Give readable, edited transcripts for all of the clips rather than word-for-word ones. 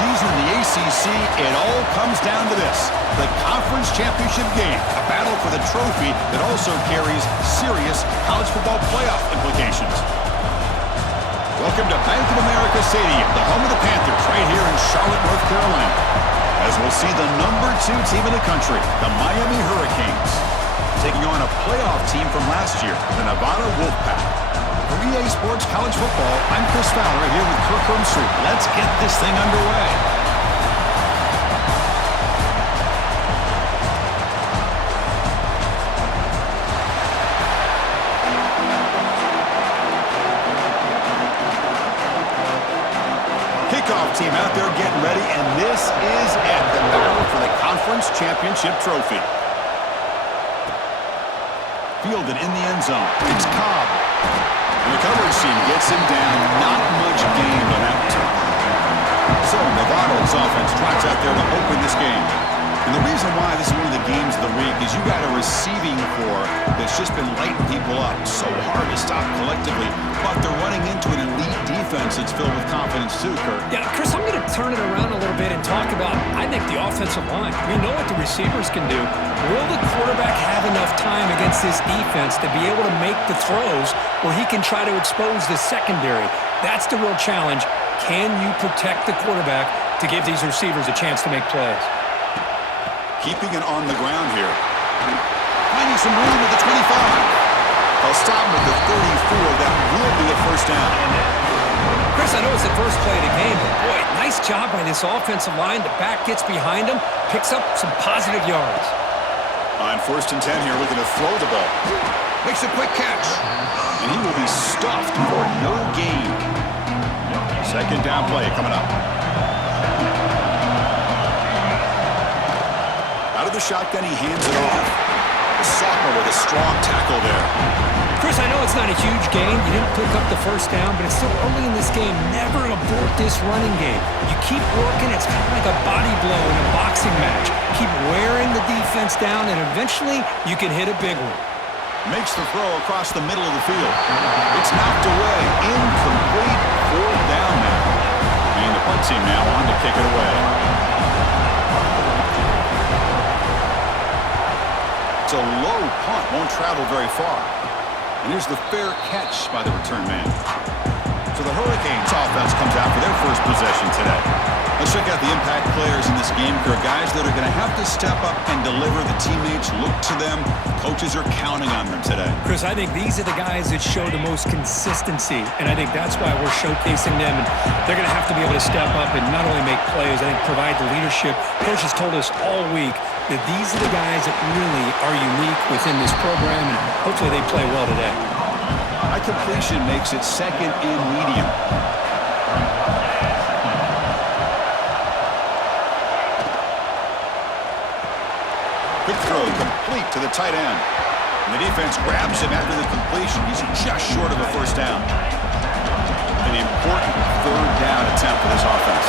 season in the ACC, it all comes down to this. The conference championship game, a battle for the trophy that also carries serious college football playoff implications. Welcome to Bank of America Stadium, the home of the Panthers, right here in Charlotte, North Carolina. As we'll see the #2 team in the country, the Miami Hurricanes, taking on a playoff team from last year, the Nevada Wolfpack. For EA Sports College Football, I'm Chris Fowler here with Kirk Hermstreet. Let's get this thing underway. Kickoff team out there getting ready, and this is it, the battle for the conference championship trophy. Fielded in the end zone. It's Cobb. And the coverage team gets him down. Not much gain on that return. So Nevada's offense drives out there to open this game. And the reason why this is one of the games of the week is you got a receiving corps that's just been lighting people up. So hard to stop collectively, but they're running into an elite defense that's filled with confidence too, Kurt. Yeah, Chris, I'm going to turn it around a little bit and talk about, I think, the offensive line. We know what the receivers can do. Will the quarterback have enough time against this defense to be able to make the throws where he can try to expose the secondary? That's the real challenge. Can you protect the quarterback to give these receivers a chance to make plays? Keeping it on the ground here. Finding some room at the 25. They'll stop him at the 34. That will be a first down. Chris, I know it's the first play of the game, but boy, nice job by this offensive line. The back gets behind him, picks up some positive yards. On 1st and 10 here, looking to throw the ball. Makes a quick catch. And he will be stuffed for no gain. Second down play coming up. Out of the shotgun, he hands it off. The sophomore with a strong tackle there. Chris, I know it's not a huge gain. You didn't pick up the first down, but it's still early in this game. Never abort this running game. You keep working. It's kind of like a body blow in a boxing match. Keep wearing the defense down, and eventually you can hit a big one. Makes the throw across the middle of the field. It's knocked away. Incomplete. 4th down now. And the punt team now on to kick it away. It's a low punt. Won't travel very far. And here's the fair catch by the return man. So the Hurricanes offense comes out for their first possession today. Let's check out the impact players in this game. There are guys that are going to have to step up and deliver. The teammates look to them. Coaches are counting on them today. Chris, I think these are the guys that show the most consistency, and I think that's why we're showcasing them. And they're going to have to be able to step up and not only make plays, I think provide the leadership. Coach has told us all week that these are the guys that really are unique within this program, and hopefully they play well today. High completion makes it 2nd and medium. Quick throw complete to the tight end. And the defense grabs him after the completion. He's just short of a first down. An important 3rd down attempt for this offense.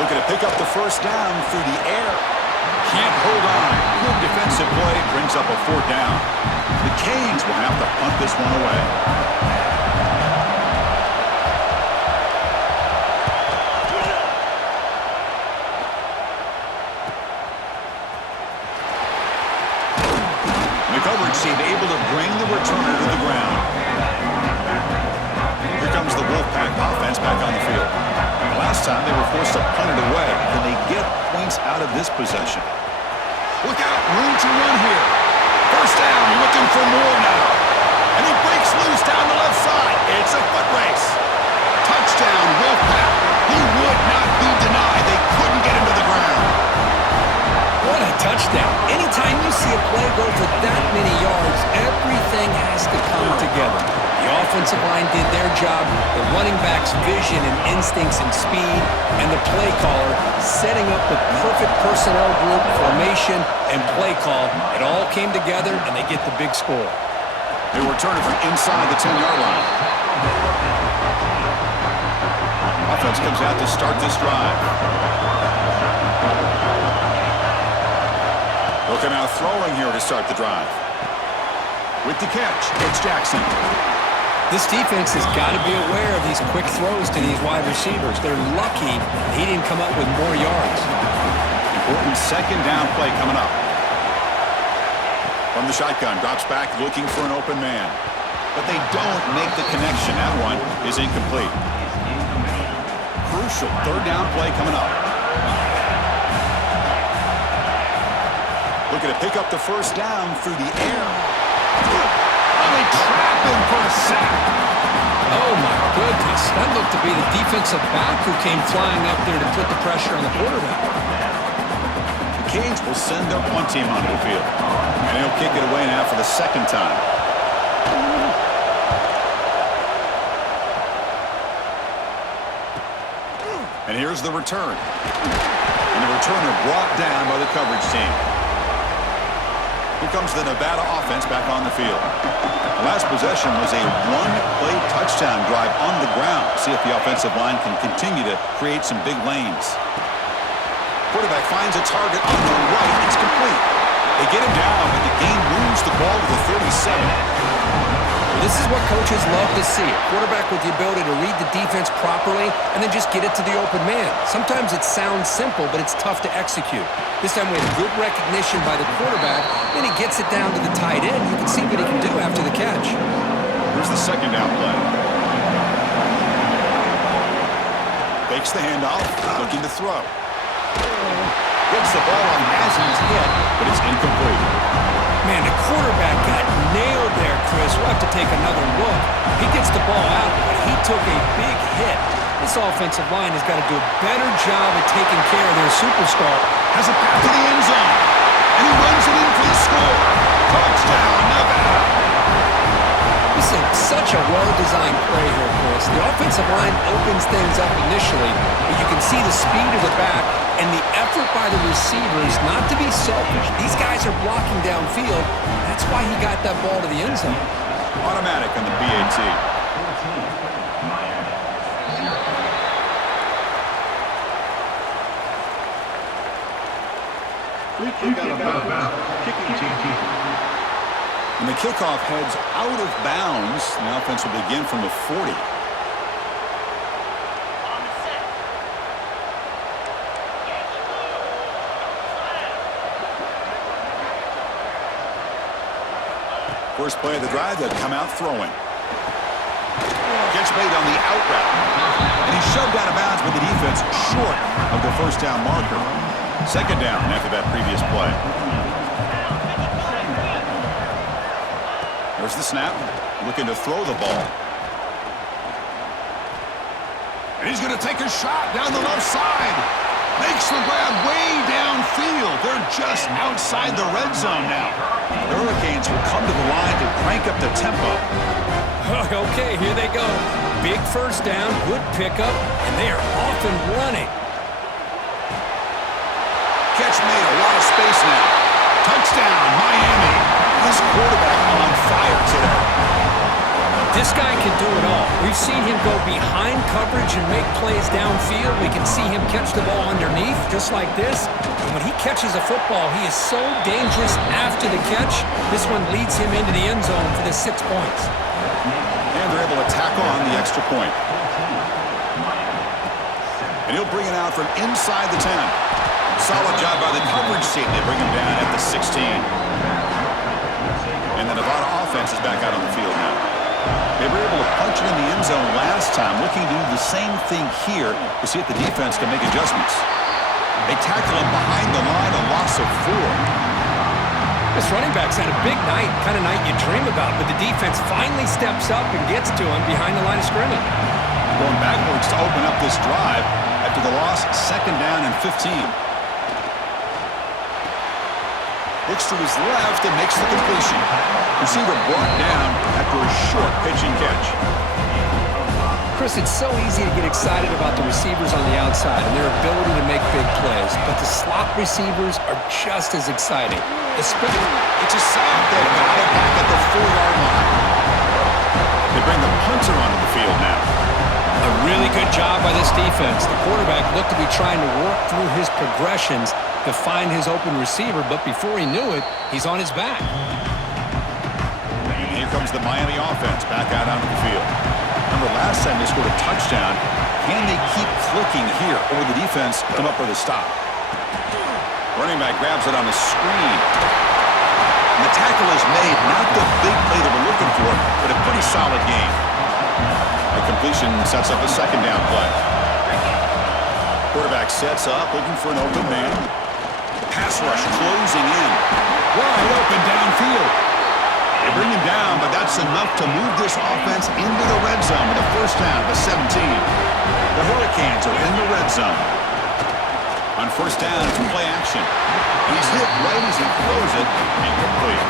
Looking to pick up the first down through the air. Can't hold on. Good defensive play. Brings up a 4th down. The Canes will have to punt this one away. The coverage team able to bring the returner to the ground. Here comes the Wolfpack offense back on the field. Last time they were forced to punt it away. Can they get points out of this possession? Look out, room to run here. First down, looking for more now. And he breaks loose down the left side. It's a foot race. Touchdown, Wolfpack. He would not be denied. They couldn't get him to the ground. What a touchdown. Anytime you see a play go for that many yards, everything has to come together. The offensive line did their job, the running back's vision and instincts and speed, and the play caller setting up the perfect personnel group, formation, and play call. It all came together, and they get the big score. They return it from inside the 10-yard line. Offense comes out to start this drive. Looking out throwing here to start the drive. With the catch, it's Jackson. This defense has got to be aware of these quick throws to these wide receivers. They're lucky he didn't come up with more yards. Important second down play coming up. From the shotgun, drops back looking for an open man. But they don't make the connection. That one is incomplete. Crucial third down play coming up. Looking to pick up the first down through the air. Oh, they trap him for a sack. Oh, my goodness. That looked to be the defensive back who came flying up there to put the pressure on the quarterback. The Canes will send their punt team onto the field. And he'll kick it away now for the second time. And here's the return. And the returner brought down by the coverage team. Here comes the Nevada offense back on the field. The last possession was a one-play touchdown drive on the ground. See if the offensive line can continue to create some big lanes. Quarterback finds a target on the right. It's complete. They get him down, but the game moves the ball to the 37. This is what coaches love to see. A quarterback with the ability to read the defense properly and then just get it to the open man. Sometimes it sounds simple, but it's tough to execute. This time we have good recognition by the quarterback. Then he gets it down to the tight end. You can see what he can do after the catch. Here's the second down play. Fakes the handoff, looking to throw. Gets the ball on as he's hit, but it's incomplete. Man, the quarterback got nailed there, Chris. We'll have to take another look. He gets the ball out, but he took a big hit. This offensive line has got to do a better job at taking care of their superstar. Has it back to the end zone, and he runs it in for the score. Touchdown, Nevada. This is such a well-designed play here, Chris. The offensive line opens things up initially, but you can see the speed of the back and the effort by the receivers not to be selfish. These guys are blocking downfield. That's why he got that ball to the end zone. Automatic on the PAT. And the kickoff heads out of bounds. The offense will begin from the 40. First play of the drive, they'll come out throwing. Gets made on the out route. And he's shoved out of bounds with the defense short of the first down marker. Second down after that previous play. There's the snap. Looking to throw the ball. And he's going to take a shot down the left side. Makes the grab way downfield. They're just outside the red zone now. The Hurricanes will come to the line to crank up the tempo. Okay, here they go. Big first down, good pickup, and they are off and running. Catch made, a lot of space now. Touchdown, Miami. This quarterback on fire today. This guy can do it all. We've seen him go behind coverage and make plays downfield. We can see him catch the ball underneath, just like this. And when he catches a football, he is so dangerous after the catch. This one leads him into the end zone for the 6 points. And they're able to tack on the extra point. And he'll bring it out from inside the 10. Solid job by the coverage team. They bring him down at the 16. And the Nevada offense is back out on the field now. They were able to punch it in the end zone last time, looking to do the same thing here to see if the defense can make adjustments. They tackle him behind the line, a loss of 4. This running back's had a big night, kind of night you dream about, but the defense finally steps up and gets to him behind the line of scrimmage. Going backwards to open up this drive after the loss, second down and 15. Looks to his left and makes the completion. Receiver brought down after a short pitching catch. Chris, it's so easy to get excited about the receivers on the outside and their ability to make big plays, but the slot receivers are just as exciting. It's a sack. They've got it back at the 4-yard line. They bring the punter onto the field now. A really good job by this defense. The quarterback looked to be trying to work through his progressions to find his open receiver, but before he knew it, he's on his back. And here comes the Miami offense back out onto the field. Remember, last time they scored a touchdown. Can they keep clicking here, or will the defense come up with a stop? Running back grabs it on the screen. And the tackle is made. Not the big play that we're looking for, but a pretty solid game. The completion sets up a second down play. Quarterback sets up, looking for an open man. Pass rush closing in. Wide open downfield. They bring him down, but that's enough to move this offense into the red zone with a first down at the 17. The Hurricanes are in the red zone. On first down, it's play action. He's hit right as he throws it, incomplete.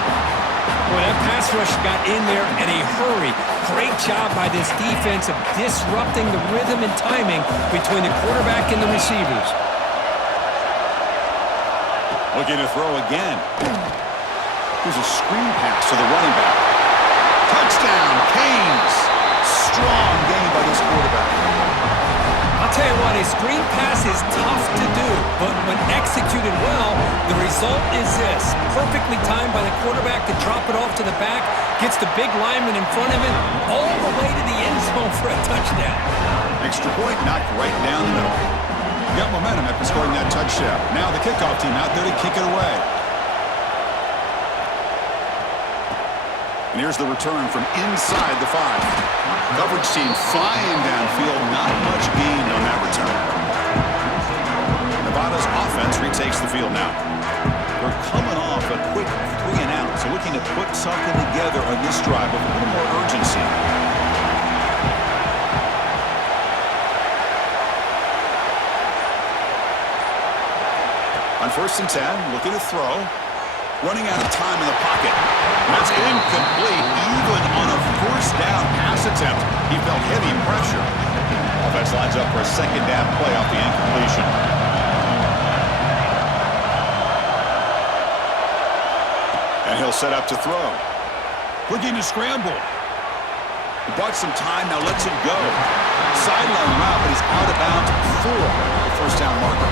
Boy, that pass rush got in there in a hurry. Great job by this defense of disrupting the rhythm and timing between the quarterback and the receivers. Looking to throw again. Here's a screen pass to the running back. Touchdown, Canes. Strong game by this quarterback. I'll tell you what, a screen pass is tough to do, but when executed well, the result is this. Perfectly timed by the quarterback to drop it off to the back, gets the big lineman in front of him, all the way to the end zone for a touchdown. Extra point knocked right down the middle. Got momentum after scoring that touchdown. Now the kickoff team out there to kick it away. And here's the return from inside the 5. Coverage team flying downfield. Not much gain on that return. Nevada's offense retakes the field now. They're coming off a quick 3 and out, so looking to put something together on this drive with a little more urgency. On first and 10, looking to throw. Running out of time in the pocket. That's incomplete, even on a first down pass attempt. He felt heavy pressure. Offense lines up for a second down play off the incompletion. And he'll set up to throw. Looking to scramble. He bought some time, now lets it go. Sideline route, but he's out of bounds for the first down marker.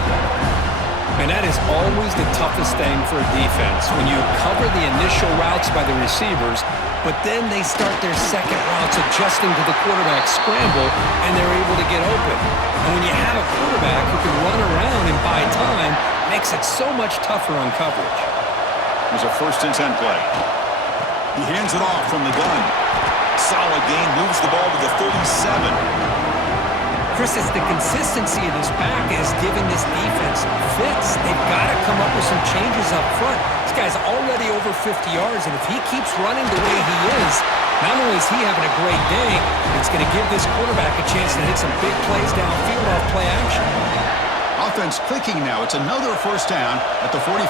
And that is always the toughest thing for a defense, when you cover the initial routes by the receivers, but then they start their second routes adjusting to the quarterback's scramble, and they're able to get open. And when you have a quarterback who can run around and buy time, it makes it so much tougher on coverage. There's a first and 10 play. He hands it off from the gun. Solid gain, moves the ball to the 37. Chris, it's the consistency of this back is giving this defense fits. They've got to come up with some changes up front. This guy's already over 50 yards, and if he keeps running the way he is, not only is he having a great day, it's going to give this quarterback a chance to hit some big plays downfield off play action. Offense clicking now. It's another first down at the 45.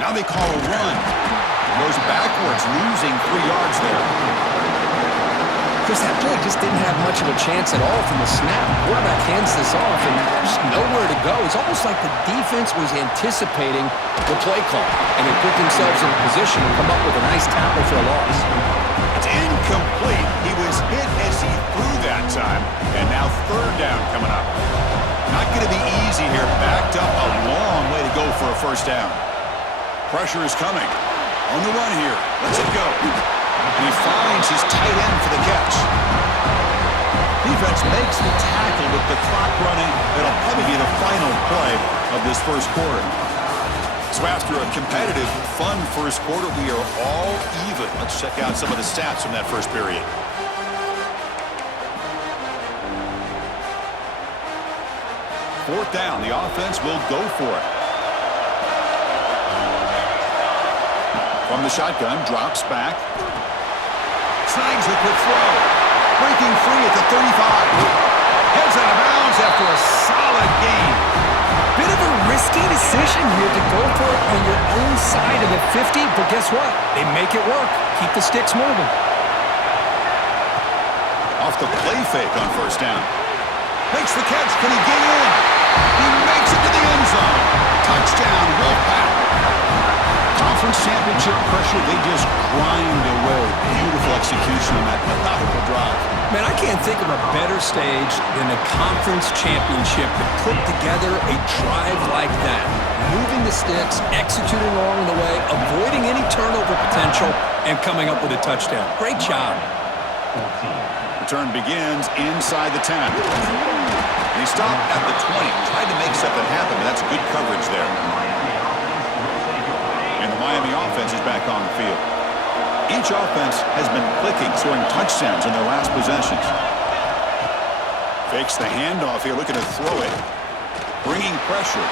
Now they call a run. Goes backwards, losing 3 yards there. Chris, that play just didn't have much of a chance at all from the snap. Quarterback hands this off, and there's nowhere to go. It's almost like the defense was anticipating the play call, and they put themselves in a position to come up with a nice tackle for a loss. It's incomplete. He was hit as he threw that time, and now third down coming up. Not going to be easy here. Backed up a long way to go for a first down. Pressure is coming. On the run here. Lets it go. And he finds his tight end for the catch. Defense makes the tackle with the clock running. It'll probably be the final play of this first quarter. So after a competitive, fun first quarter, we are all even. Let's check out some of the stats from that first period. Fourth down. The offense will go for it. From the shotgun, drops back. Snags the quick throw. Breaking free at the 35. Heads out of bounds after a solid gain. Bit of a risky decision here to go for it on your own side of the 50, but guess what? They make it work. Keep the sticks moving. Off the play fake on first down. Makes the catch. Can he get in? He makes it to the end zone. Touchdown, Wolfpack. Conference championship pressure, they just grind away. Beautiful execution on that methodical drive. Man, I can't think of a better stage than the conference championship to put together a drive like that. Moving the the sticks, executing along the way, avoiding any turnover potential, and coming up with a touchdown. Great job. Return begins inside the 10. And he stopped at the 20. Tried to make something happen, but that's good coverage there. And the Miami offense is back on the field. Each offense has been clicking, scoring touchdowns in their last possessions. Fakes the handoff here, looking to throw it. Bringing pressure.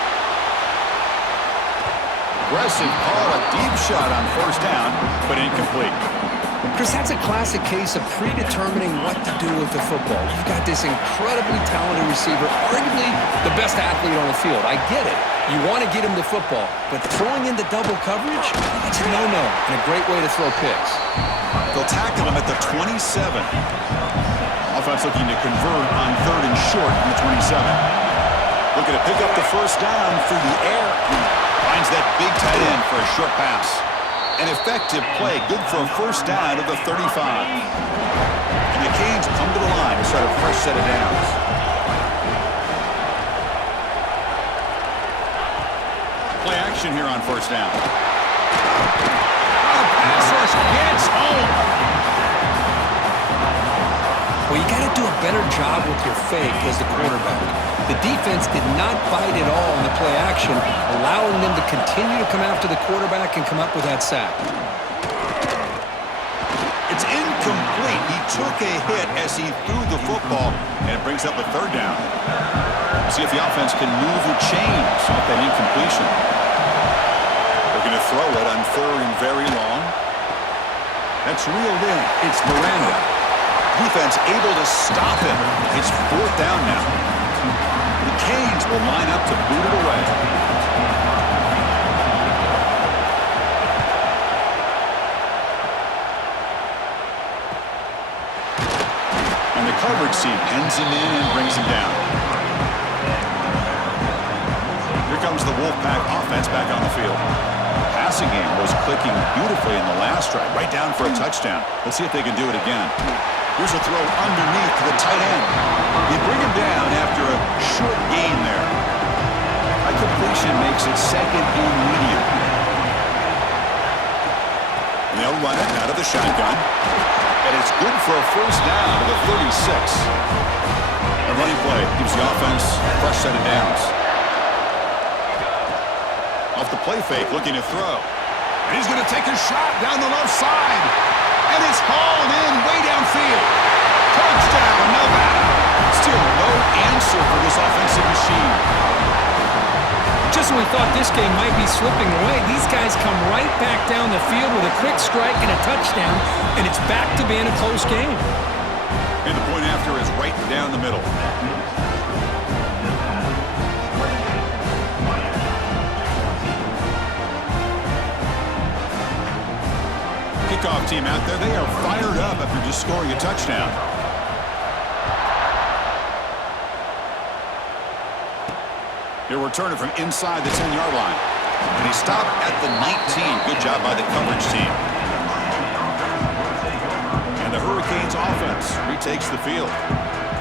Aggressive call, a deep shot on first down, but incomplete. Chris, that's a classic case of predetermining what to do with the football. You've got this incredibly talented receiver, arguably the best athlete on the field. I get it. You want to get him the football, but throwing into double coverage, that's a no-no and a great way to throw picks. They'll tackle him at the 27. Offense looking to convert on 3rd and short from the 27. Looking to pick up the first down through the air. Finds that big tight end for a short pass. An effective play, good for a first down of the 35. And the Canes come to the line to start a fresh set of downs. Play action here on first down. The pass rush gets home. Well, you got to do a better job with your fake as the quarterback. The defense did not bite at all in the play action, allowing them to continue to come after the quarterback and come up with that sack. It's incomplete. He took a hit as he threw the football, and it brings up a 3rd down. See if the offense can move or change off that incompletion. They're going to throw it on 3rd and very long. That's reeled in. It's Miranda. Defense able to stop him. It's 4th down now. The Canes will line up to boot it away. And the coverage team pins him in and brings him down. Here comes the Wolfpack offense back on the field. Passing game was clicking beautifully in the last drive, right down for a touchdown. Let's see if they can do it again. Here's a throw underneath to the tight end. They bring him down after a short gain there. High completion makes it 2nd and medium. And they'll run it out of the shotgun. And it's good for a first down to the 36. A running play gives the offense a fresh set of downs. Off the play fake, looking to throw. And he's going to take a shot down the left side. And it's hauled in way downfield. Touchdown, Nevada. Still no answer for this offensive machine. Just when we thought this game might be slipping away, these guys come right back down the field with a quick strike and a touchdown, and it's back to being a close game. And the point after is right down the middle. Kickoff team out there, they are fired up after just scoring a touchdown. He'll return it from inside the 10-yard line. And he stopped at the 19. Good job by the coverage team. And the Hurricanes offense retakes the field.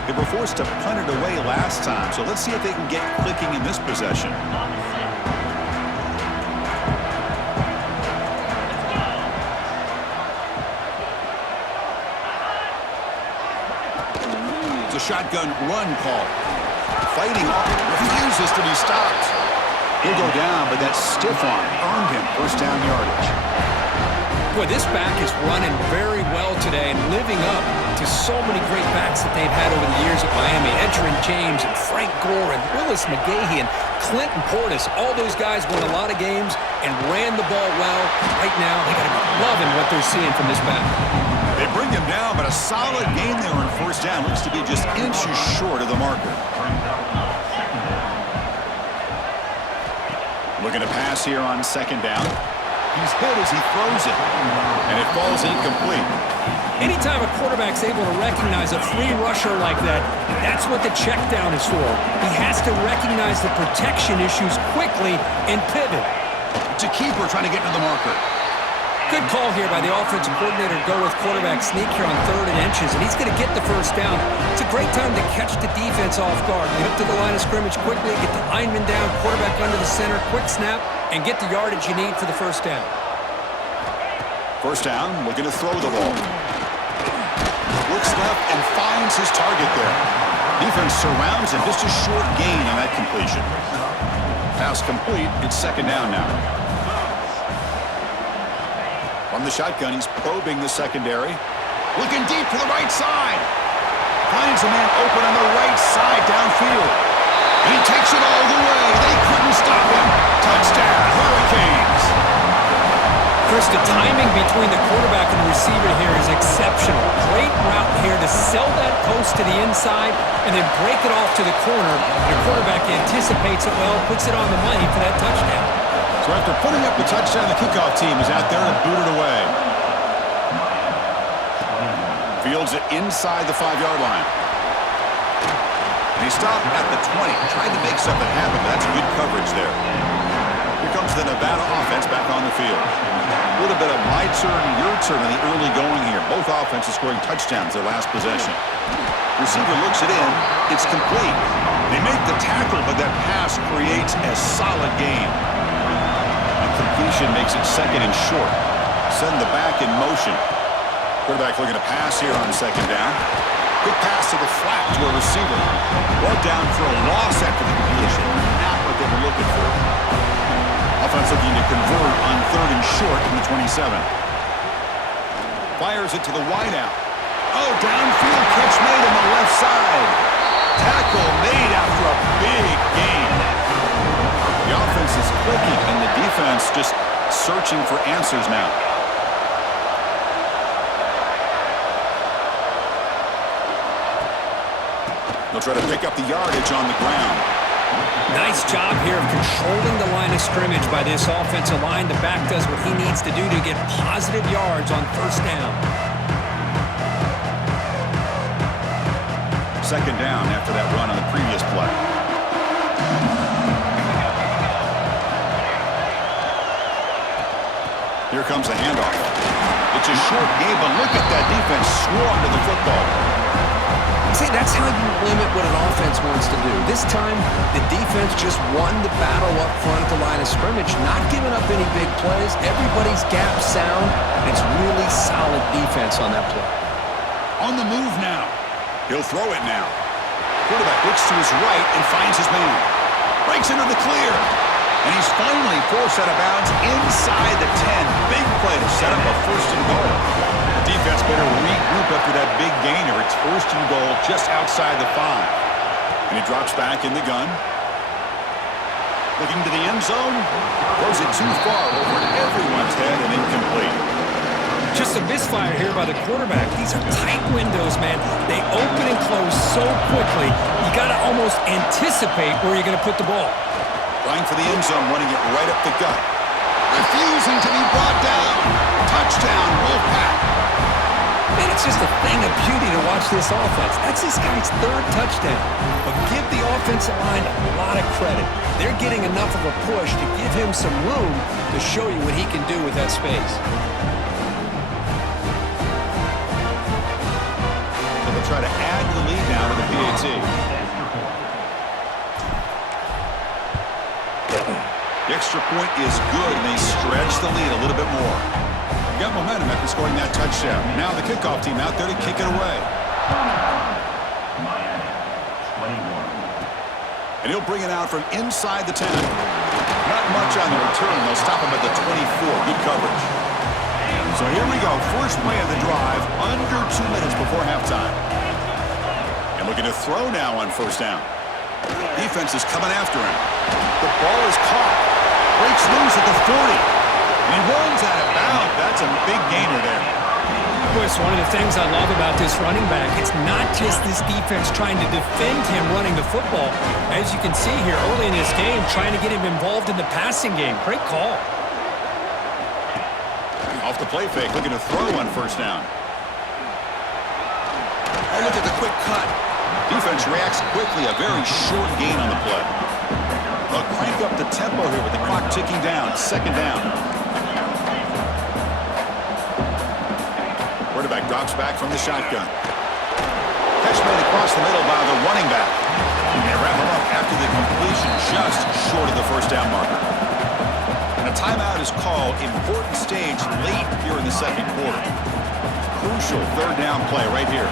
They were forced to punt it away last time, so let's see if they can get clicking in this possession. Shotgun run call. Fighting off, refuses to be stopped. He'll go down, but that stiff arm earned him first down yardage. Boy, this back is running very well today and living up to so many great backs that they've had over the years at Miami. Edgerrin James and Frank Gore and Willis McGahee and Clinton Portis. All those guys won a lot of games and ran the ball well. Right now, they got to be loving what they're seeing from this back. They bring him down, but a solid gain there on first down. Looks to be just inches short of the marker. Looking to pass here on 2nd down. He's hit as he throws it, and it falls incomplete. Anytime a quarterback's able to recognize a free rusher like that, that's what the check down is for. He has to recognize the protection issues quickly and pivot. It's a keeper trying to get to the marker. Good call here by the offensive coordinator to go with quarterback sneak here on 3rd and inches, and he's going to get the first down. It's a great time to catch the defense off guard. Get up to the line of scrimmage quickly, get the lineman down, quarterback under the center, quick snap, and get the yardage you need for the first down. First down, looking to throw the ball. Looks left and finds his target there. Defense surrounds him, just a short gain on that completion. Pass complete, it's 2nd down now. From the shotgun, he's probing the secondary. Looking deep to the right side. Finds a man open on the right side downfield. And he takes it all the way. They couldn't stop him. Touchdown, Hurricanes. Chris, the timing between the quarterback and the receiver here is exceptional. Great route here to sell that post to the inside and then break it off to the corner. And the quarterback anticipates it well, puts it on the money for that touchdown. So after putting up the touchdown, the kickoff team is out there to boot it away. Fields it inside the 5-yard line. And he stopped at the 20. Tried to make something happen, but that's good coverage there. Here comes the Nevada offense back on the field. A little bit of my turn, your turn in the early going here. Both offenses scoring touchdowns their last possession. Receiver looks it in. It's complete. They make the tackle, but that pass creates a solid gain. Completion makes it 2nd and short. Send the back in motion. Quarterback looking to pass here on 2nd down. Quick pass to the flat to a receiver. Brought down for a loss after the completion. Not what they were looking for. Offense looking to convert on 3rd and short from the 27. Fires it to the wideout. Oh, downfield catch made on the left side. Tackle made after a big gain. The offense is clicking, and the defense just searching for answers now. They'll try to pick up the yardage on the ground. Nice job here of controlling the line of scrimmage by this offensive line. The back does what he needs to do to get positive yards on 1st down. 2nd down after that run on the previous play. Here comes the handoff. It's a short game, but look at that defense swarm to the football. See, that's how you limit what an offense wants to do. This time, the defense just won the battle up front at the line of scrimmage, not giving up any big plays. Everybody's gap sound. It's really solid defense on that play. On the move now. He'll throw it now. Quarterback looks to his right and finds his man. Breaks into the clear. And he's finally forced out of bounds inside the 10. Big play to set up a 1st and goal. The defense better regroup after that big gainer. It's 1st and goal just outside the 5. And he drops back in the gun. Looking to the end zone. Throws it too far over everyone's head and incomplete. Just a misfire here by the quarterback. These are tight windows, man. They open and close so quickly. You got to almost anticipate where you're going to put the ball. Trying for the end zone, running it right up the gut. Refusing to be brought down. Touchdown, Wolfpack. Man, it's just a thing of beauty to watch this offense. That's this guy's 3rd touchdown. But give the offensive line a lot of credit. They're getting enough of a push to give him some room to show you what he can do with that space. So they'll try to add the lead now to the PAT. The extra point is good, and they stretch the lead a little bit more. Got momentum after scoring that touchdown. Now the kickoff team out there to kick it away. And he'll bring it out from inside the 10. Not much on the return. They'll stop him at the 24. Good coverage. So here we go. First play of the drive, under 2 minutes before halftime. And looking to throw now on 1st down. Defense is coming after him. The ball is caught. Breaks loose at the 40. And he runs out of bounds. That's a big gainer there. It's one of the things I love about this running back. It's not just this defense trying to defend him running the football. As you can see here early in this game, trying to get him involved in the passing game. Great call. Off the play fake, looking to throw on 1st down. Oh, look at the quick cut. Defense reacts quickly. A very short gain on the play. They'll crank up the tempo here with the clock ticking down. 2nd down. Drops back from the shotgun. Catch made across the middle by the running back. They wrap him up after the completion just short of the first down marker. And a timeout is called. Important stage late here in the second quarter. Crucial third down play right here.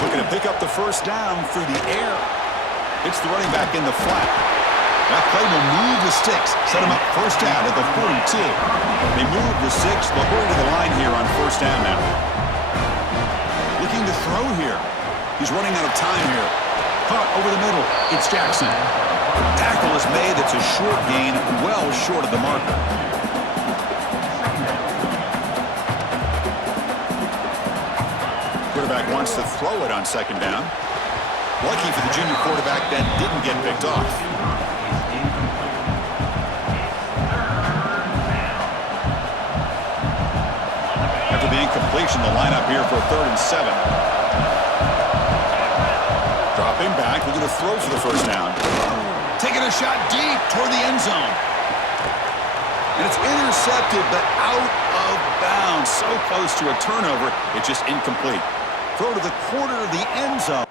Looking to pick up the first down through the air. It's the running back in the flat. That play will move the sticks. Set him up first down at the 42. They move the six. They'll hurry to the line here on first down now. Looking to throw here. He's running out of time here. Caught over the middle. It's Jackson. Tackle is made. It's a short gain, well short of the marker. Quarterback wants to throw it on second down. Lucky for the junior quarterback that didn't get picked off. After the incompletion, the lineup here for 3rd and 7. Dropping back, looking to throw for the first down. Taking a shot deep toward the end zone. And it's intercepted, but out of bounds. So close to a turnover, it's just incomplete. Throw to the corner of the end zone.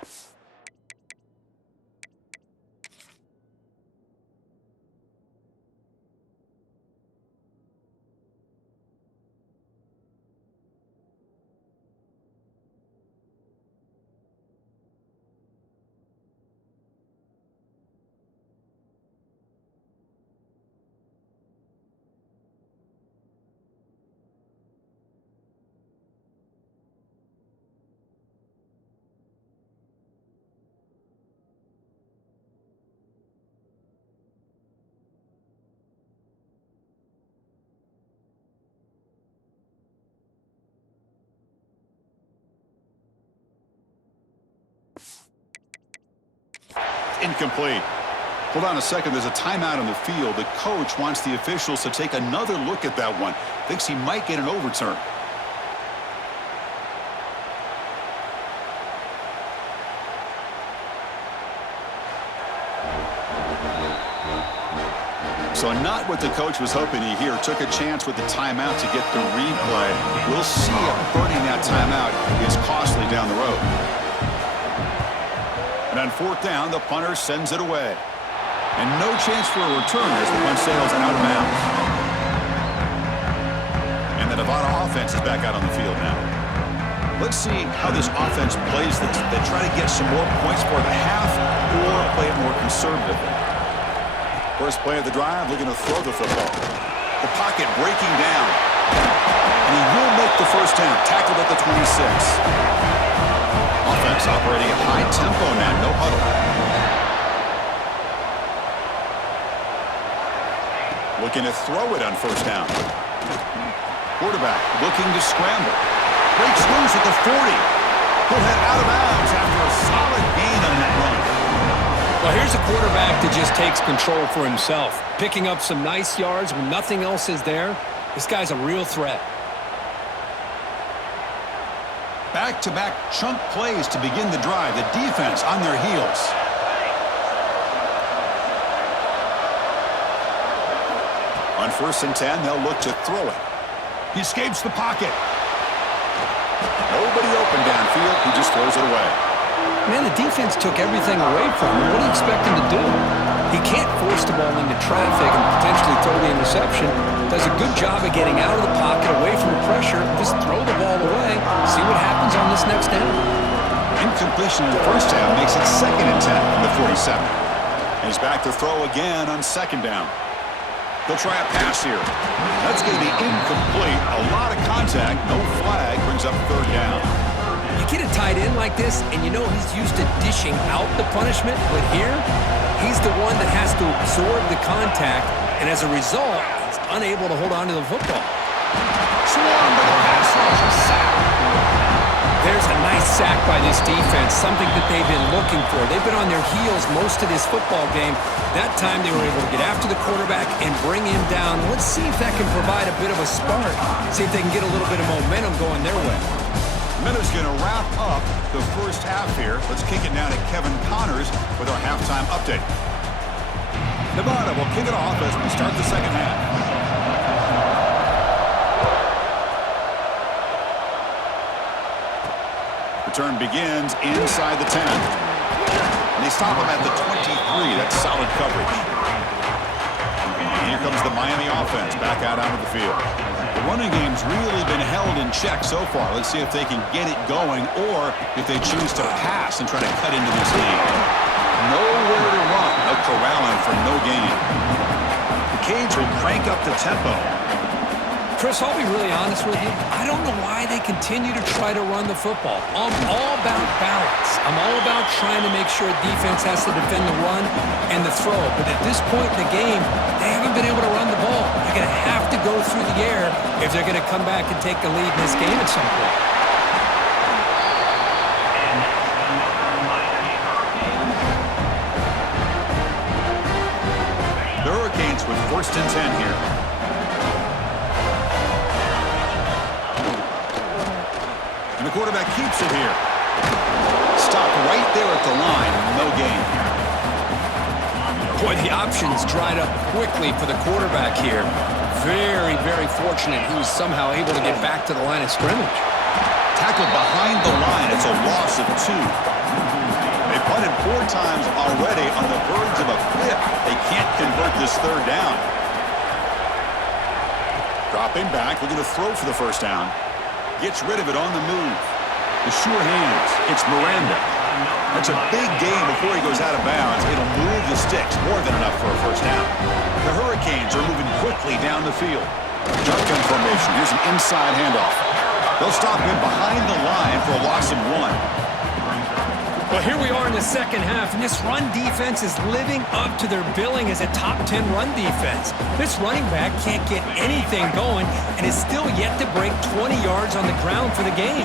Incomplete. Hold on a second. There's a timeout on the field. The coach wants the officials to take another look at that one. Thinks he might get an overturn. So not what the coach was hoping to hear. Took a chance with the timeout to get the replay. We'll see if burning that timeout is costly down the road. And on 4th down, the punter sends it away. And no chance for a return as the punt sails out of bounds. And the Nevada offense is back out on the field now. Let's see how this offense plays this. They try to get some more points for the half or play it more conservatively. First play of the drive, looking to throw the football. The pocket breaking down. And he will make the first down. Tackled at the 26. Offense operating at high tempo now, no huddle. Looking to throw it on first down. Quarterback looking to scramble. Breaks loose at the 40. He'll head out of bounds after a solid gain on that run. Well, here's a quarterback that just takes control for himself. Picking up some nice yards when nothing else is there. This guy's a real threat. Back-to-back chunk plays to begin the drive. The defense on their heels. On 1st and 10, they'll look to throw it. He escapes the pocket. Nobody open downfield. He just throws it away. Man, the defense took everything away from him. What do you expect him to do? He can't force the ball into traffic and potentially throw the interception. Does a good job of getting out of the pocket, away from the pressure. Just throw the ball away. See what happens on this next down. Incompletion in the first down makes it 2nd and 10 from the 47. And he's back to throw again on 2nd down. They'll try a pass here. That's going to be incomplete. A lot of contact. No flag. Brings up 3rd down. You get a tight end like this, and you know he's used to dishing out the punishment. But here, he's the one that has to absorb the contact. And as a result, he's unable to hold on to the football. Swarmed by the pass rush. Sack. There's a nice sack by this defense, something that they've been looking for. They've been on their heels most of this football game. That time they were able to get after the quarterback and bring him down. Let's see if that can provide a bit of a spark. See if they can get a little bit of momentum going their way. Minute's going to wrap up the first half here. Let's kick it down to Kevin Connors with our halftime update. Nevada will kick it off as we start the second half. return begins inside the 10. And they stop him at the 23. That's solid coverage. And here comes the Miami offense back out onto the field. The running game's really been held in check so far. Let's see if they can get it going or if they choose to pass and try to cut into this lead. Nowhere to run. They'll corral him for no gain. The Canes will crank up the tempo. Chris, I'll be really honest with you. I don't know why they continue to try to run the football. I'm all about balance. I'm all about trying to make sure defense has to defend the run and the throw. But at this point in the game, they haven't been able to run the ball. They're going to have to go through the air if they're going to come back and take the lead in this game at some point. The Hurricanes with 1st and 10 here. And the quarterback keeps it here. Stop right there at the line. No gain. Boy, the options dried up quickly for the quarterback here. Very, very fortunate he was somehow able to get back to the line of scrimmage. Tackled behind the line. It's a loss of 2. They punted 4 times already on the verge of a 5th. They can't convert this 3rd down. Dropping back, looking to throw for the 1st down. Gets rid of it on the move. The sure hands. It's Miranda. That's a big gain before he goes out of bounds. It'll move the sticks. More than enough for a 1st down. The Hurricanes are moving quickly down the field. Shotgun formation. Here's an inside handoff. They'll stop him behind the line for a loss of 1. Well, here we are in the second half, and this run defense is living up to their billing as a top 10 run defense. This running back can't get anything going and is still yet to break 20 yards on the ground for the game.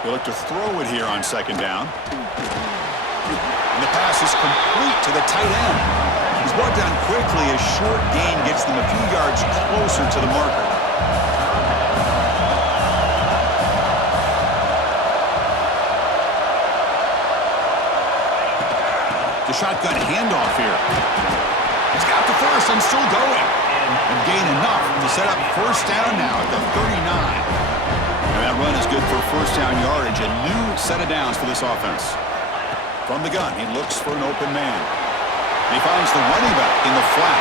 They look to throw it here on 2nd down. And the pass is complete to the tight end. He's brought down quickly. A short gain gets them a few yards closer to the marker. The shotgun handoff here. He's got the 1st and still going. And gain enough to set up 1st down now at the 39. And that run is good for 1st down yardage. A new set of downs for this offense. From the gun, he looks for an open man. He finds the running back in the flat.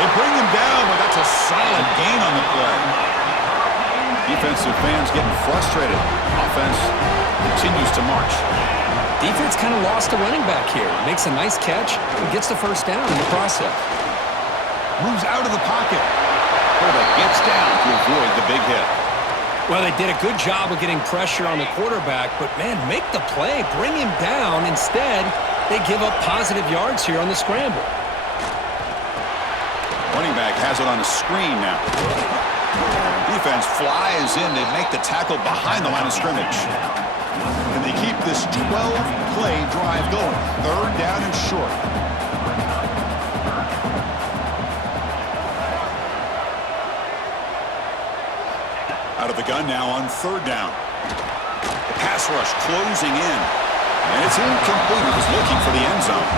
They bring him down, but that's a solid gain on the play. Defensive fans getting frustrated. Offense continues to march. Defense kind of lost a running back here. Makes a nice catch and gets the 1st down in the process. Moves out of the pocket. Quarterback gets down to avoid the big hit. Well, they did a good job of getting pressure on the quarterback, but, man, make the play. Bring him down. Instead, they give up positive yards here on the scramble. Running back has it on a screen now. Defense flies in to make the tackle behind the line of scrimmage. And they keep this 12-play drive going. 3rd down and short. Out of the gun now on 3rd down. The pass rush closing in. And it's incomplete. He was looking for the end zone.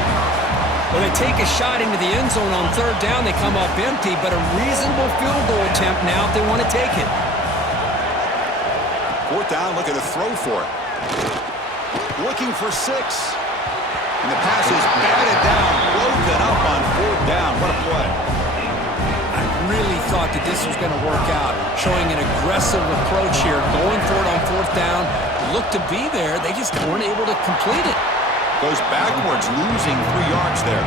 Well, they take a shot into the end zone on 3rd down. They come up empty, but a reasonable field goal attempt now if they want to take it. 4th down, look at a throw for it. Looking for 6. And the pass is batted down, broken up on 4th down. What a play. I really thought that this was going to work out. Showing an aggressive approach here, going for it on 4th down. Looked to be there. They just weren't able to complete it. Goes backwards, losing 3 yards there.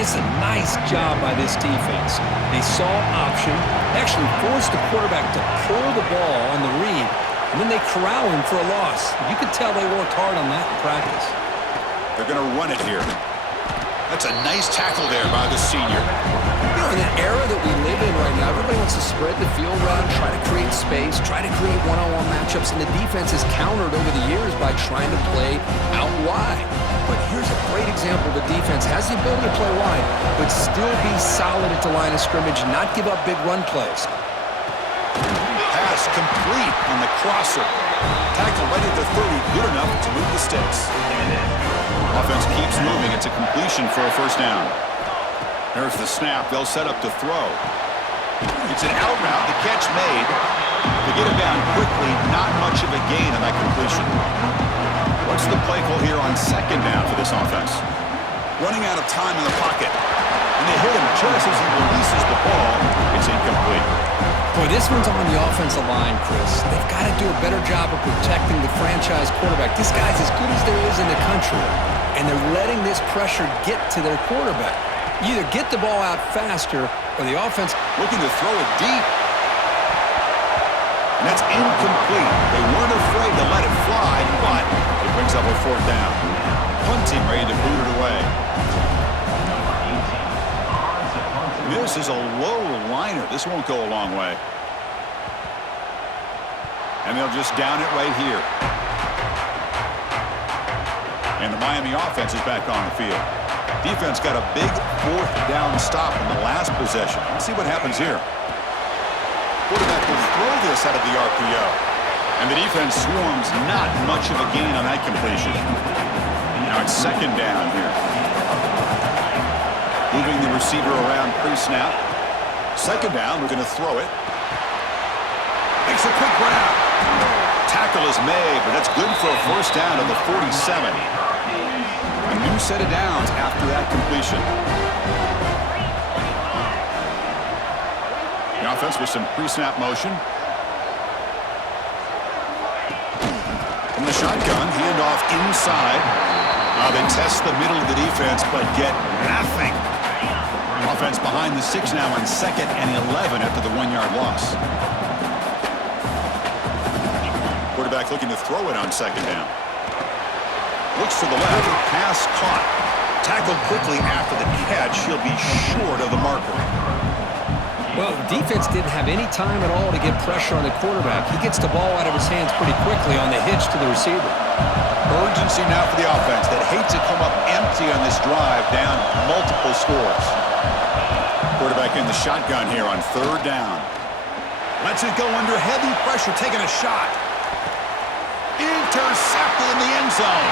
It's a nice job by this defense. They saw option, actually forced the quarterback to pull the ball on the read, and then they corral him for a loss. You could tell they worked hard on that in practice. They're going to run it here. That's a nice tackle there by the senior. You know, in an era that we live in right now, everybody wants to spread the field around, try to create space, try to create one-on-one matchups, and the defense has countered over the years by trying to play out wide. But here's a great example. The defense has the ability to play wide, but still be solid at the line of scrimmage and not give up big run plays. Pass complete on the crosser. Tackle right at the 30, good enough to move the sticks. Offense keeps moving. It's a completion for a 1st down. There's the snap. They'll set up to throw. It's an out route. The catch made. To get him down quickly, not much of a gain on that completion. What's the play call here on second down for this offense? Running out of time in the pocket. And they hit him just as he releases the ball. It's incomplete. Boy, this one's on the offensive line, Chris. They've got to do a better job of protecting the franchise quarterback. This guy's as good as there is in the country, and they're letting this pressure get to their quarterback. You either get the ball out faster, or the offense looking to throw it deep. And that's incomplete. They weren't afraid to let it fly, but it brings up a fourth down. Punt team ready to boot it away. This is a low liner. This won't go a long way. And they'll just down it right here. And the Miami offense is back on the field. Defense got a big fourth down stop in the last possession. Let's see what happens here. Quarterback will throw this out of the RPO. And the defense swarms, not much of a gain on that completion. Now it's second down here. Moving the receiver around pre-snap. Second down, we're going to throw it. Makes a quick grab. Tackle is made, but that's good for a first down at the 47. A new set of downs after that completion. The offense with some pre-snap motion. From the shotgun, handoff inside. They test the middle of the defense, but get nothing. Offense behind the 6 now on 2nd and 11 after the 1-yard loss. Quarterback looking to throw it on second down. Looks to the left. Pass caught. Tackled quickly after the catch. He'll be short of the marker. Well, the defense didn't have any time at all to get pressure on the quarterback. He gets the ball out of his hands pretty quickly on the hitch to the receiver. Urgency now for the offense that hates to come up empty on this drive, down multiple scores. Quarterback in the shotgun here on third down. Lets it go under heavy pressure, taking a shot. Intercepted in the end zone.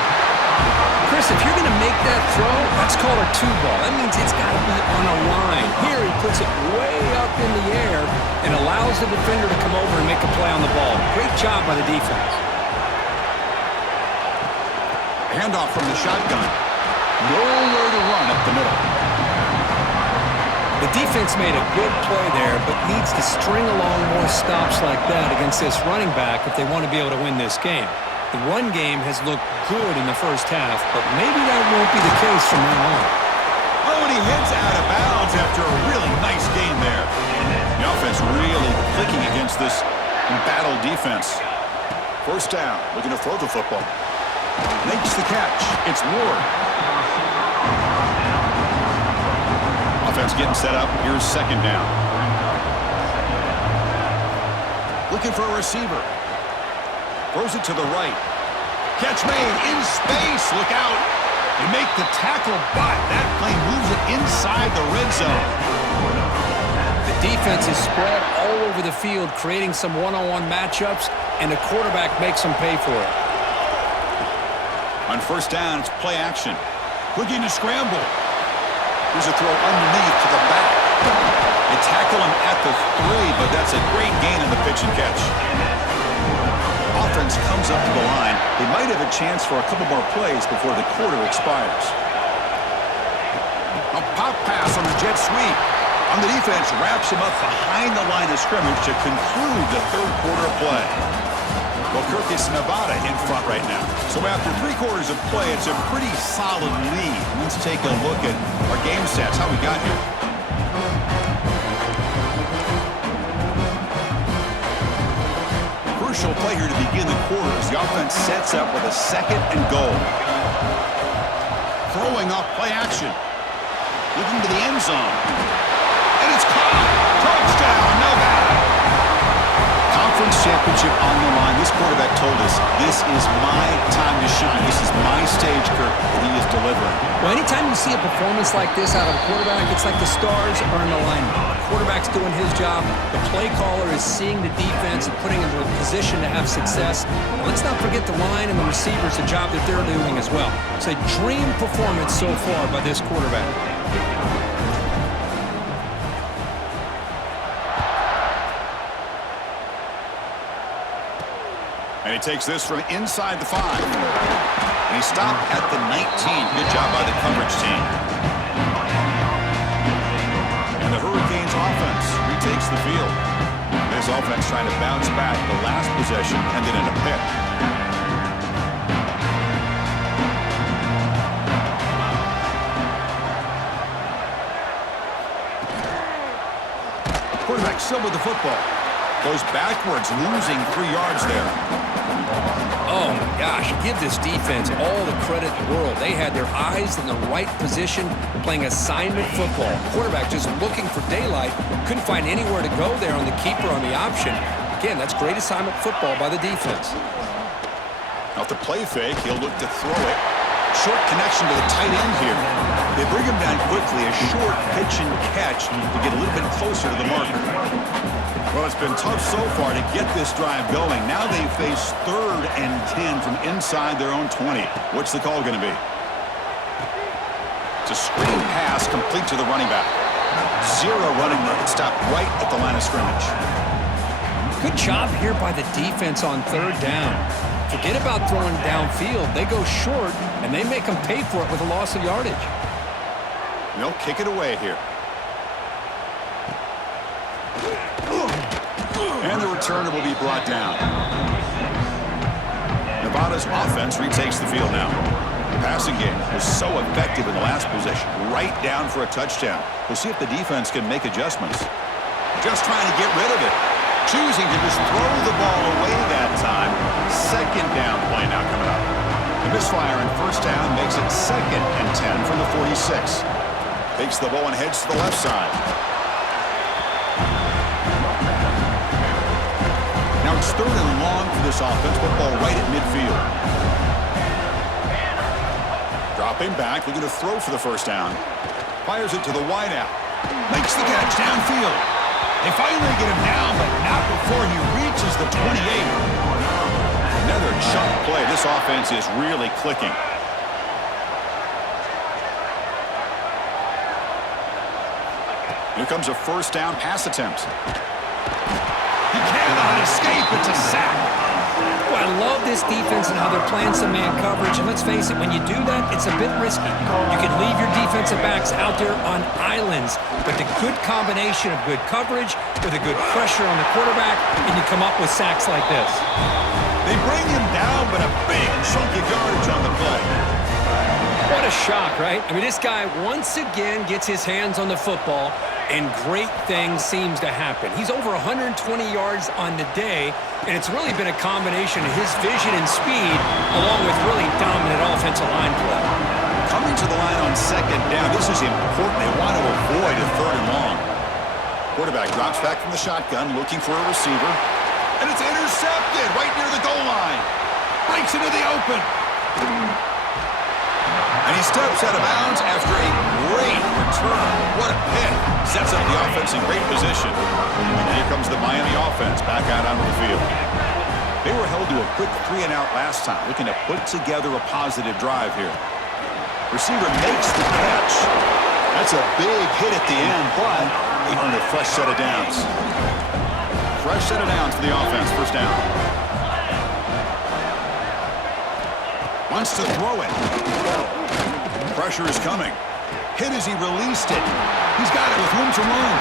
Chris, if you're going to make that throw, that's called a 2-ball. That means it's got to be on a line. Here he puts it way up in the air and allows the defender to come over and make a play on the ball. Great job by the defense. Handoff from the shotgun. Nowhere to run up the middle. The defense made a good play there, but needs to string along more stops like that against this running back if they want to be able to win this game. The run game has looked good in the first half, but maybe that won't be the case from now on. Oh, and he hits out of bounds after a really nice game there. The offense really clicking against this embattled defense. First down, looking to throw the football. Makes the catch. It's Ward. Offense getting set up. Here's second down. Looking for a receiver. Throws it to the right. Catch made in space. Look out. They make the tackle, but that play moves it inside the red zone. The defense is spread all over the field, creating some one-on-one matchups, and the quarterback makes them pay for it. On first down, it's play action. Looking to scramble. Here's a throw underneath to the back. They tackle him at the 3, but that's a great gain in the pitch and catch. Offense comes up to the line. They might have a chance for a couple more plays before the quarter expires. A pop pass on the jet sweep. On the defense, wraps him up behind the line of scrimmage to conclude the third quarter of play. Well, Kirk is Nevada in front right now. So after 3 quarters of play, it's a pretty solid lead. Let's take a look at our game stats, how we got here. Crucial play here to begin the quarter as the offense sets up with a 2nd and goal. Throwing off play action. Looking to the end zone. And it's caught. Touchdown, Nevada. Conference championship on the line. This quarterback told us, this is my time to shine. This is my stage, Kirk, and he is delivering. Well, anytime you see a performance like this out of a quarterback, it's like the stars are in alignment. The quarterback's doing his job. The play caller is seeing the defense and putting him in a position to have success. And let's not forget the line and the receivers, the job that they're doing as well. It's a dream performance so far by this quarterback. And he takes this from inside the 5. And he stopped at the 19. Good job by the coverage team. And the Hurricanes offense retakes the field. This offense trying to bounce back the last possession and then in a pick. Quarterback still with the football. Goes backwards, losing 3 yards there. Oh, my gosh. Give this defense all the credit in the world. They had their eyes in the right position, playing assignment football. Quarterback just looking for daylight. Couldn't find anywhere to go there on the keeper on the option. Again, that's great assignment football by the defense. Off the play fake, he'll look to throw it. Short connection to the tight end here. They bring him down quickly, a short pitch and catch to get a little bit closer to the marker. Well, it's been tough so far to get this drive going. Now they face 3rd and 10 from inside their own 20. What's the call going to be? It's a screen pass complete to the running back. 0 running room. Stopped right at the line of scrimmage. Good job here by the defense on 3rd down. Forget about throwing downfield. They go short, and they make them pay for it with a loss of yardage. They'll kick it away here. And the returner will be brought down. Nevada's offense retakes the field now. The passing game was so effective in the last possession. Right down for a touchdown. We'll see if the defense can make adjustments. Just trying to get rid of it. Choosing to just throw the ball away that time. 2nd down play now coming up. The misfire in 1st down makes it 2nd and 10 from the 46. Takes the ball and heads to the left side. Now it's 3rd and long for this offense. Football right at midfield. Dropping back, looking to throw for the 1st down. Fires it to the wideout. Makes the catch downfield. They finally get him down, but not before he reaches the 28. Another chunk play. This offense is really clicking. Here comes a 1st down pass attempt. He cannot escape. It's a sack. Well, I love this defense and how they're playing some man coverage. And let's face it, when you do that, it's a bit risky. You can leave your defensive backs out there on islands, but the good combination of good coverage with a good pressure on the quarterback, and you come up with sacks like this. They bring him down, but a big chunk of yardage on the play. What a shock, right? I mean, this guy once again gets his hands on the football, and great things seems to happen. He's over 120 yards on the day, and it's really been a combination of his vision and speed, along with really dominant offensive line play. Coming to the line on 2nd down, this is important. They want to avoid a 3rd and long. Quarterback drops back from the shotgun, looking for a receiver, and it's intercepted right near the goal line. Breaks into the open. And he steps out of bounds after a great return. What a pick. Sets up the offense in great position. And here comes the Miami offense back out onto the field. They were held to a quick 3-and-out last time, looking to put together a positive drive here. Receiver makes the catch. That's a big hit at the end, but they earned a fresh set of downs. Fresh set of downs for the offense. 1st down. Wants to throw it. Pressure is coming. Hit as he released it. He's got it with room to run.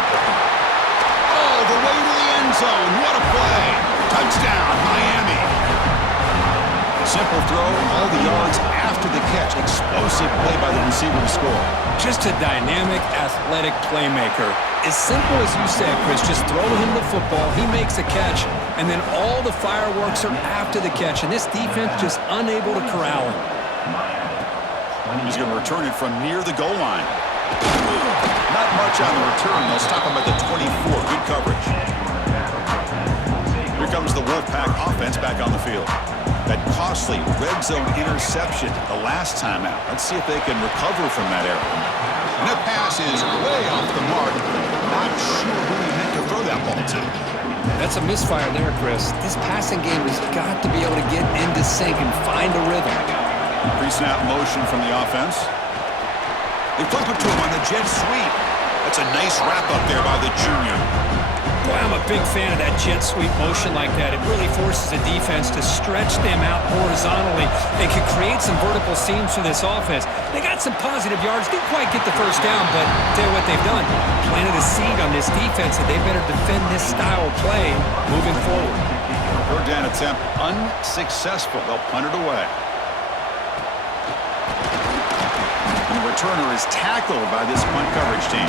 All the way to the end zone. What a play. Touchdown, Miami. Simple throw, all the yards after the catch. Explosive play by the receiver to score. Just a dynamic, athletic playmaker. As simple as you said, Chris, just throw him the football, he makes a catch, and then all the fireworks are after the catch, and this defense just unable to corral him. He's going to return it from near the goal line. Not much on the return. They'll stop him at the 24. Good coverage. Here comes the Wolfpack offense back on the field. That costly red zone interception the last time out. Let's see if they can recover from that error. And that pass is way off the mark. Not sure who he meant to throw that ball to. That's a misfire there, Chris. This passing game has got to be able to get into sync and find a rhythm. Pre-snap motion from the offense. They flip it to him on the jet sweep. That's a nice wrap up there by the junior. Boy, I'm a big fan of that jet sweep motion like that. It really forces the defense to stretch them out horizontally. They can create some vertical seams for this offense. They got some positive yards. Didn't quite get the first down, but tell you what they've done. Planted a seed on this defense that they better defend this style of play moving forward. Third down attempt unsuccessful. They'll punt it away. And the returner is tackled by this punt coverage team.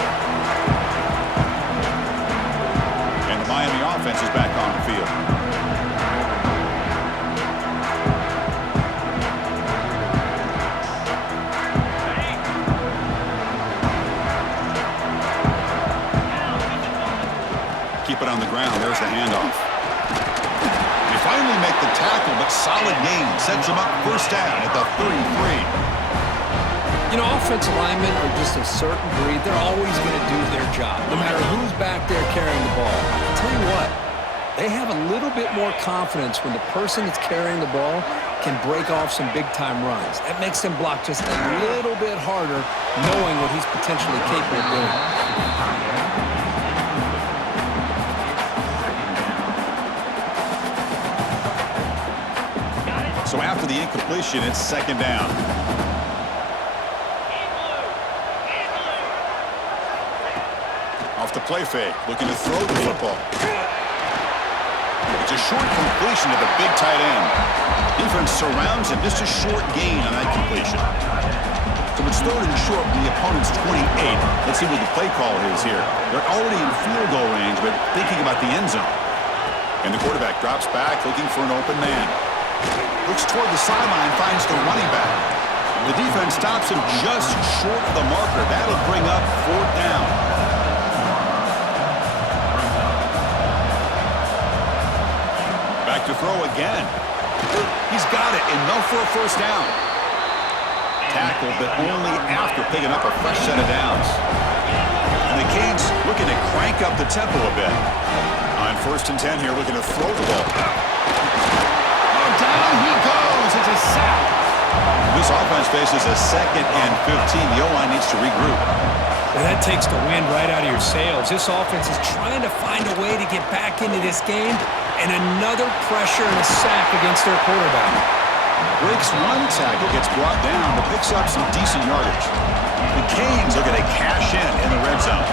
And the Miami offense is back on the field. Keep it on the ground. There's the handoff. They finally make the tackle, but solid gain sets them up first down at the 33. You know, offensive linemen are just a certain breed. They're always going to do their job, no matter who's back there carrying the ball. I'll tell you what, they have a little bit more confidence when the person that's carrying the ball can break off some big-time runs. That makes them block just a little bit harder, knowing what he's potentially capable of doing. So after the incompletion, it's second down. Off the play fake, looking to throw the football. It's a short completion to the big tight end. Defense surrounds him, just a short gain on that completion. So it's third and short from the opponent's 28. Let's see what the play call is here. They're already in field goal range, but thinking about the end zone. And the quarterback drops back, looking for an open man. Looks toward the sideline, finds the running back. The defense stops him just short of the marker. That'll bring up fourth down. Back to throw again. He's got it, enough for a first down. Tackle, but only after picking up a fresh set of downs. And the Canes looking to crank up the tempo a bit. On first and 10 here, looking to throw the ball. Oh, down he goes. It's a sack. This offense faces a second and 15. The O-line needs to regroup. Well, that takes the wind right out of your sails. This offense is trying to find a way to get back into this game, and another pressure and a sack against their quarterback. Breaks one tackle, gets brought down, but picks up some decent yardage. The Canes are going to cash in the red zone.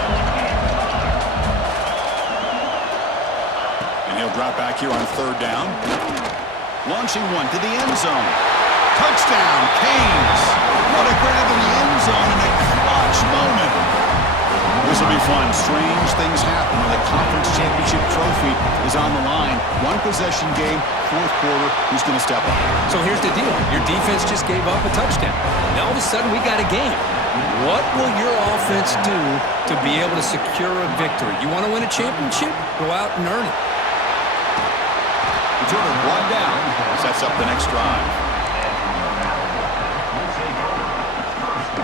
And he'll drop back here on third down. Launching one to the end zone. Touchdown, Canes. What a grab in the end zone in a clutch moment. This will be fun. Strange things happen when the conference championship trophy is on the line. One possession game, fourth quarter. Who's going to step up? So here's the deal. Your defense just gave up a touchdown. Now all of a sudden we got a game. What will your offense do to be able to secure a victory? You want to win a championship? Go out and earn it. Returner brought down. Sets up the next drive.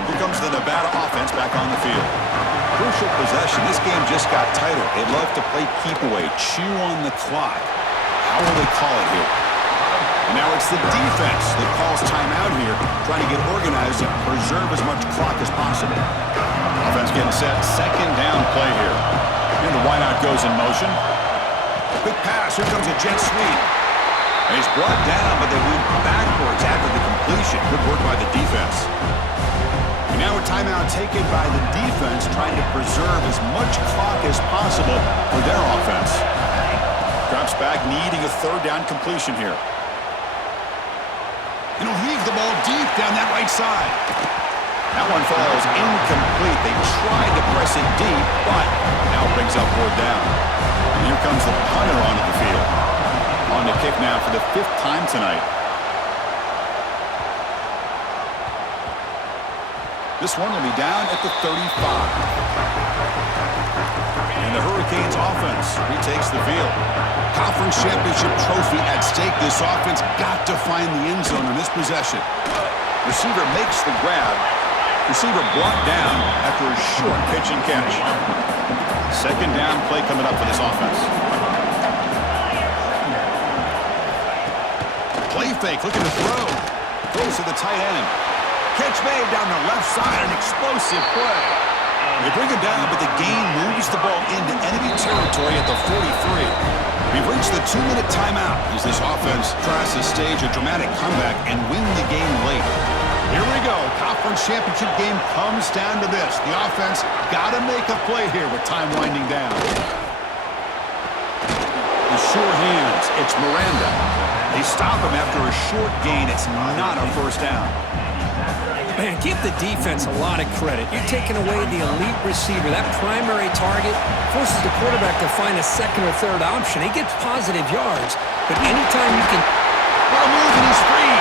Here comes the Nevada offense back on the field. Crucial possession. This game just got tighter. They love to play keep away, chew on the clock. How will they call it here? And now it's the defense that calls timeout here, trying to get organized and preserve as much clock as possible. Offense getting set. Second down play here. And the wideout goes in motion. Quick pass. Here comes a jet sweep. And he's brought down, but they went backwards after the completion. Good work by the defense. And now a timeout taken by the defense, trying to preserve as much clock as possible for their offense. Drops back, needing a third down completion here. And he'll heave the ball deep down that right side. That one falls incomplete. They tried to press it deep, but now brings up fourth down. And here comes the punter onto the field. On the kick now for the fifth time tonight. This one will be down at the 35. And the Hurricanes offense retakes the field. Conference championship trophy at stake. This offense got to find the end zone on this possession. Receiver makes the grab. Receiver brought down after a short pitch and catch. Second down play coming up for this offense. Play fake, looking to throw. Throws to the tight end. Catch made down the left side, an explosive play. They bring it down, but the gain moves the ball into enemy territory at the 43. We've reached the 2-minute timeout as this offense tries to stage a dramatic comeback and win the game late. Here we go. Conference championship game comes down to this. The offense got to make a play here with time winding down. The sure hands. It's Miranda. They stop him after a short gain. It's not a first down. Man, give the defense a lot of credit. You're taking away the elite receiver. That primary target forces the quarterback to find a second or third option. He gets positive yards, but anytime you can... What a move, and he's free.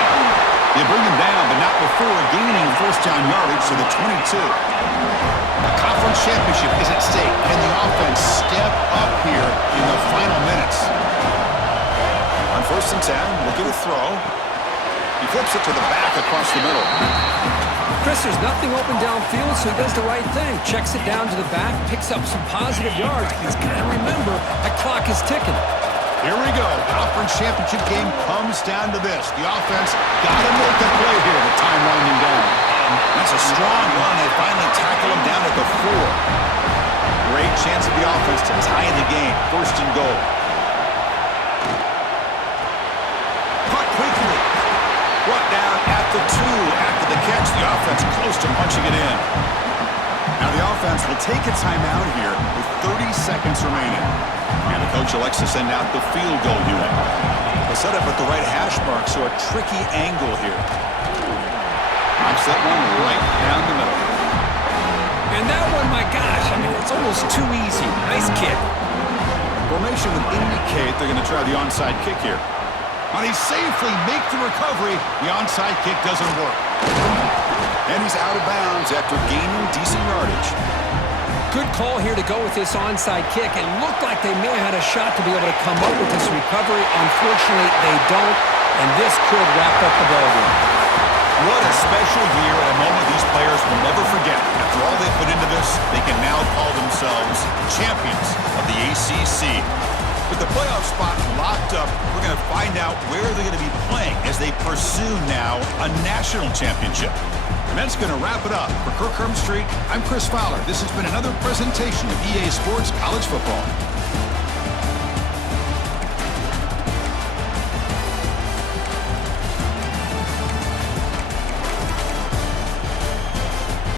They bring him down, but not before gaining first down yardage to the 22. A conference championship is at stake. Can the offense step up here in the final minutes? On 1st and 10, looking to throw. He flips it to the back across the middle. Chris, there's nothing open downfield, so he does the right thing. Checks it down to the back, picks up some positive yards. He's got to remember that clock is ticking. Here we go. Conference championship game comes down to this. The offense got to make a play here with time winding down. That's a strong run. They finally tackle him down at the 4. Great chance of the offense to tie the game. 1st and goal. Caught quickly. Brought down at the 2 after the catch. The offense close to punching it in. Now the offense will take a timeout here with 30 seconds remaining. And the coach elects to send out the field goal unit. They'll set up at the right hash mark, so a tricky angle here. Knocks that one right down the middle. And that one, my gosh, I mean, it's almost too easy. Nice kick. Formation would indicate they're going to try the onside kick here. When he safely makes the recovery, the onside kick doesn't work. And he's out of bounds after gaining decent yardage. Good call here to go with this onside kick. It looked like they may have had a shot to be able to come up with this recovery. Unfortunately, they don't, and this could wrap up the ballgame. What a special year and a moment these players will never forget. After all they put into this, they can now call themselves champions of the ACC. With the playoff spot locked up, we're going to find out where they're going to be playing as they pursue now a national championship. And that's going to wrap it up. For Kirk Street, I'm Chris Fowler. This has been another presentation of EA Sports College Football.